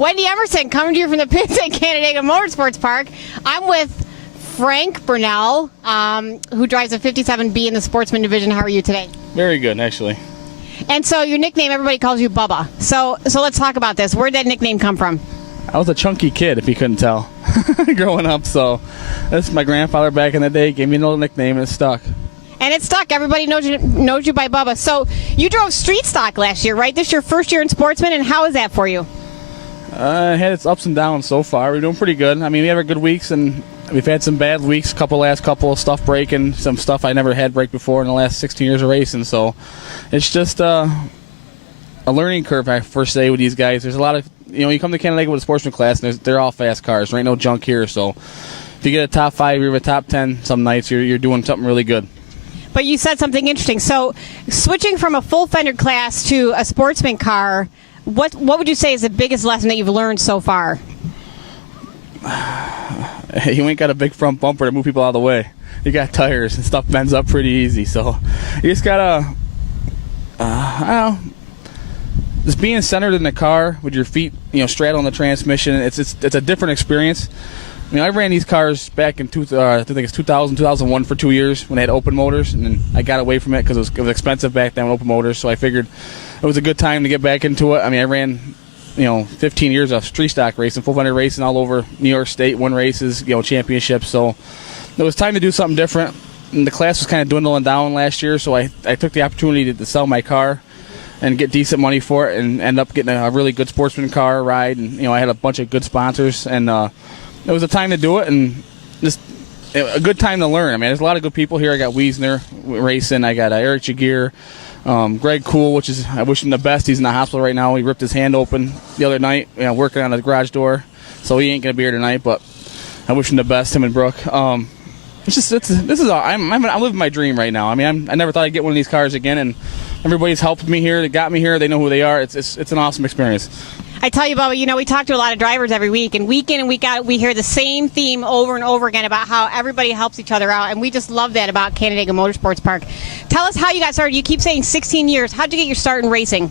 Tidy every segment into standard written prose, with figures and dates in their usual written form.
Wendy Emerson coming to you from the pits at Canandaigua Motorsports Park. I'm with Frank Burnell, who drives a 57B in the Sportsman division. How are you today? Very good, actually. And so your nickname, everybody calls you Bubba. So let's talk about this. Where did that nickname come from? I was a chunky kid, if you couldn't tell, growing up. So that's my grandfather back in the day gave me a little nickname, and it stuck. And it stuck. Everybody knows you by Bubba. So you drove street stock last year, right? This is your first year in Sportsman, and how is that for you? It had its ups and downs so far. We're doing pretty good. I mean, we have our good weeks, and we've had some bad weeks, last couple of stuff breaking, some stuff I never had break before in the last 16 years of racing. So it's just a learning curve, I first say, with these guys. There's a lot of, you come to Canandaigua with a Sportsman Class, and they're all fast cars. There ain't no junk here. So if you get a top 5, you're a top 10 some nights, you're doing something really good. But you said something interesting. So switching from a full-fendered class to a Sportsman car, what would you say is the biggest lesson that you've learned so far? You ain't got a big front bumper to move people out of the way. You got tires, and stuff bends up pretty easy. So you just gotta, I don't know, just being centered in the car with your feet, straddling the transmission. It's a different experience. I mean, I ran these cars back in 2001 for 2 years when they had open motors, and then I got away from it because it was expensive back then with open motors. So I figured it was a good time to get back into it. I mean, I ran 15 years of street stock racing, full-fendered racing all over New York State, won races, championships. So it was time to do something different. And the class was kind of dwindling down last year, so I took the opportunity to sell my car and get decent money for it, and end up getting a really good Sportsman car ride. And I had a bunch of good sponsors, and it was a time to do it, and just a good time to learn. I mean, there's a lot of good people here. I got Wiesner racing. I got Eric Jagier, Greg Cool, which is, I wish him the best. He's in the hospital right now. He ripped his hand open the other night, working on his garage door, so he ain't gonna be here tonight. But I wish him the best. Him and Brooke. I'm living my dream right now. I mean, I never thought I'd get one of these cars again, and everybody's helped me here. They got me here. They know who they are. It's an awesome experience. I tell you, Bubba, we talk to a lot of drivers every week, and week in and week out, we hear the same theme over and over again about how everybody helps each other out, and we just love that about Canandaigua Motorsports Park. Tell us how you got started. You keep saying 16 years. How'd you get your start in racing?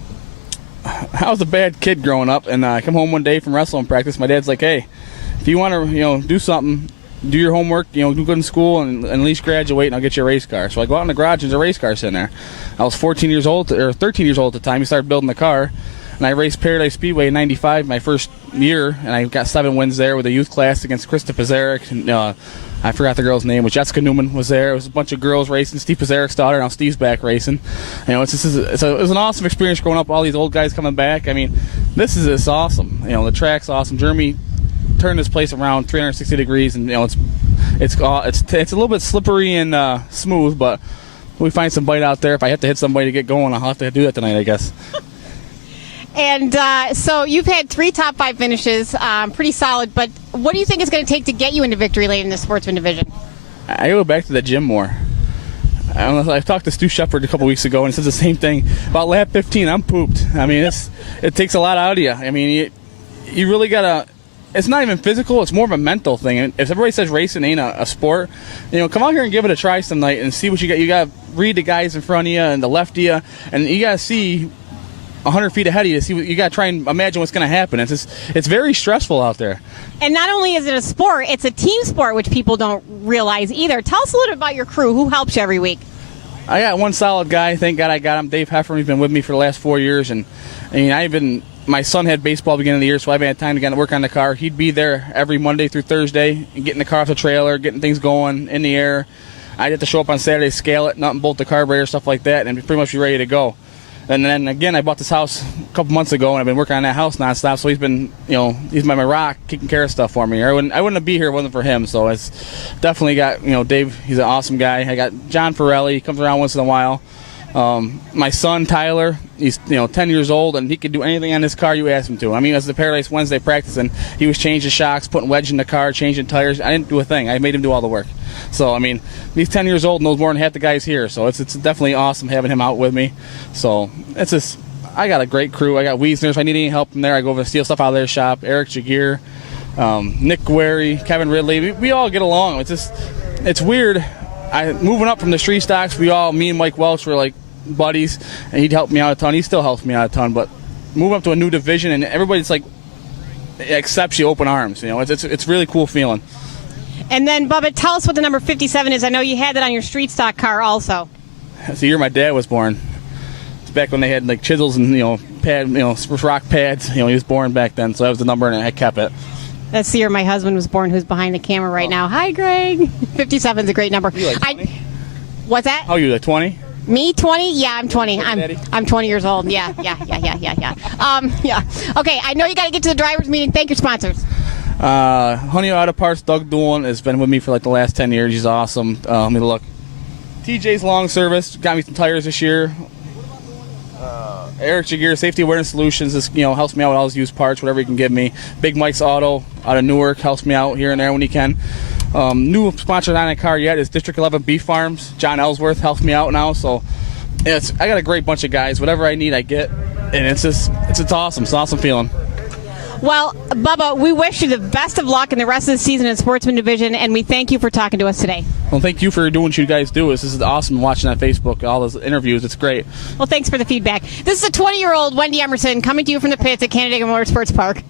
I was a bad kid growing up, and I come home one day from wrestling practice. My dad's like, hey, if you want to, do something, do your homework, do good in school, and at least graduate, and I'll get you a race car. So I go out in the garage, and there's a race car sitting there. I was 13 years old at the time. He started building the car. And I raced Paradise Speedway in '95 my first year, and I got 7 wins there with a youth class against Krista Pizarek. And, I forgot the girl's name, but Jessica Newman was there. It was a bunch of girls racing. Steve Pizarek's daughter, now Steve's back racing. It was an awesome experience growing up. All these old guys coming back. I mean, this is awesome. The track's awesome. Jeremy turned this place around 360 degrees, and it's a little bit slippery and smooth, but we find some bite out there. If I have to hit somebody to get going, I'll have to do that tonight, I guess. And so you've had 3 top 5 finishes, pretty solid. But what do you think it's going to take to get you into victory lane in the Sportsman division? I go back to the gym more. I talked to Stu Shepard a couple weeks ago, and he says the same thing. About lap 15, I'm pooped. I mean, it takes a lot out of you. I mean, you really got to – it's not even physical. It's more of a mental thing. And if everybody says racing ain't a sport, come out here and give it a try some night and see what you got. You got to read the guys in front of you and the left of you, and you got to see – 100 feet ahead of you to see what you got to try and imagine what's going to happen. It's very stressful out there. And not only is it a sport, it's a team sport, which people don't realize either. Tell us a little bit about your crew. Who helps you every week? I got one solid guy. Thank God I got him. Dave Heffern. He's been with me for the last 4 years. And my son had baseball beginning of the year, so I've had time to get to work on the car. He'd be there every Monday through Thursday, getting the car off the trailer, getting things going in the air. I'd have to show up on Saturday, scale it, nut and bolt the carburetor, stuff like that, and pretty much be ready to go. And then again, I bought this house a couple months ago, and I've been working on that house nonstop. So he's been, he's my rock, taking care of stuff for me. I wouldn't be here if it wasn't for him. So it's definitely got, Dave. He's an awesome guy. I got John Farrelly. He comes around once in a while. My son Tyler, he's 10 years old, and he could do anything on this car you ask him to. I mean, as the Paradise Wednesday practicing, he was changing shocks, putting wedge in the car, changing tires. I didn't do a thing. I made him do all the work. So I mean, he's 10 years old and knows more than half the guys here. So it's definitely awesome having him out with me. So it's just, I got a great crew. I got Wiesner. If I need any help from there, I go over and steal stuff out of their shop. Eric Jagier, Nick Guerry, Kevin Ridley. We all get along. It's weird. Moving up from the street stocks, me and Mike Welch were like buddies, and he'd help me out a ton. He still helps me out a ton. But moving up to a new division, and everybody's like, accepts you open arms. You know, it's really cool feeling. And then, Bubba, tell us what the number 57 is. I know you had that on your street stock car also. That's the year my dad was born. It's back when they had like chisels and rock pads. He was born back then, so that was the number, and I kept it. That's the year my husband was born, who's behind the camera right now. Hi, Greg. 57 is a great number. You like 20? What's that? How are you, like 20? Me, 20? Yeah, I'm 20. I'm 20 years old. Yeah. Yeah. Okay, I know you got to get to the driver's meeting. Thank your sponsors. Honey Auto Parts, Doug Doolin has been with me for like the last 10 years. He's awesome. Let me look. TJ's Long Service got me some tires this year. Eric Jagier Safety Awareness Solutions helps me out with all his used parts, whatever he can give me. Big Mike's Auto out of Newark helps me out here and there when he can. New sponsor not in the car yet is District 11 Beef Farms. John Ellsworth helps me out now, so I got a great bunch of guys. Whatever I need, I get, and it's awesome. It's an awesome feeling. Well, Bubba, we wish you the best of luck in the rest of the season in the Sportsman Division, and we thank you for talking to us today. Well, thank you for doing what you guys do. This is awesome watching on Facebook, all those interviews. It's great. Well, thanks for the feedback. This is a 20-year-old Wendy Emerson coming to you from the pits at Canandaigua Motorsports Park.